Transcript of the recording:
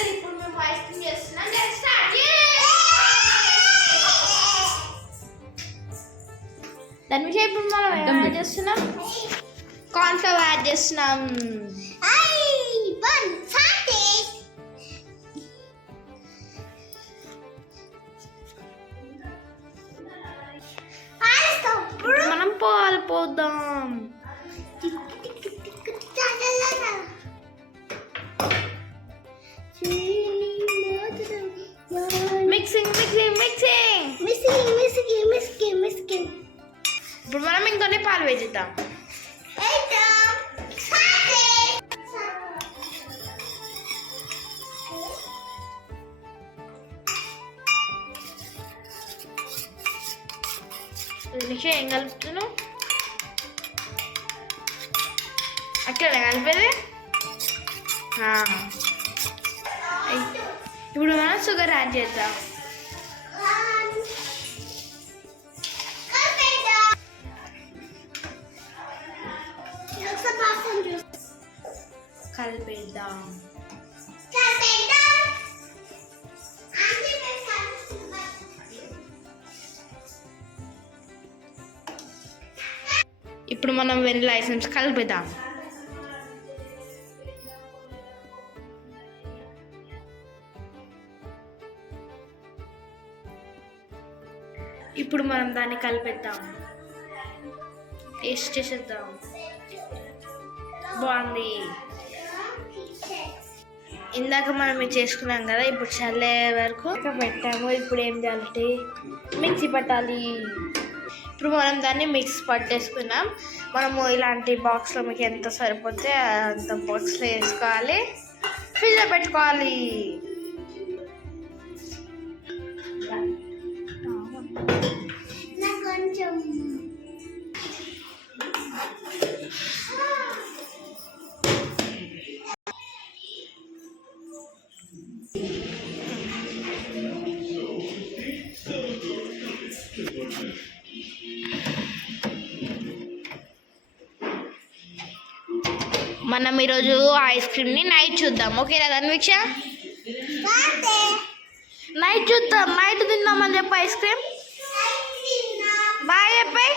Channel. ఇప్పుడు మేము ice cream చేస్తున్నాం. Let's start. దాని విషయం ఇప్పుడు మనం యాడ్ చేస్తున్నాం, కార్న్ ఫ్లవర్ యాడ్ చేస్తున్నాం. మనం పాలు పోద్దాం. Mixing mixing mixing. ఇప్పుడు మనం ఇంకొన్ని పాలు వేసిద్దాం. నిమిషం ఏం కలుపుతున్నావు? అక్కడ కలిపేది. ఇప్పుడు మనం షుగర్ యాడ్ చేద్దాం. కలిపేద్దాం. ఇప్పుడు మనం వెనిలా ఐటమ్స్ కలిపేద్దాం. ఇప్పుడు మనం దాన్ని కలిపేద్దాం, టేస్ట్ చేసేద్దాం. బాగుంది. ఇందాక మనం ఇది చేసుకున్నాం కదా, ఇప్పుడు చల్లే వరకు పెట్టాము. ఇప్పుడు ఏం చేయాలంటే మిక్సీ పట్టాలి. ఇప్పుడు మనం దాన్ని మిక్స్ పట్టేసుకున్నాం. మనము ఇలాంటి బాక్స్లో మీకు ఎంత సరిపోతే అంత బాక్స్లో వేసుకోవాలి, ఫ్రిడ్జ్లో పెట్టుకోవాలి. మనం ఈరోజు ఐస్ క్రీమ్ని నైట్ చూద్దాం. ఓకేనా ధన్వీక్ష? నైట్ చూద్దాం. నైట్ తిందామని చెప్పి ఐస్ క్రీమ్. బాయ్ చెప్పాయి.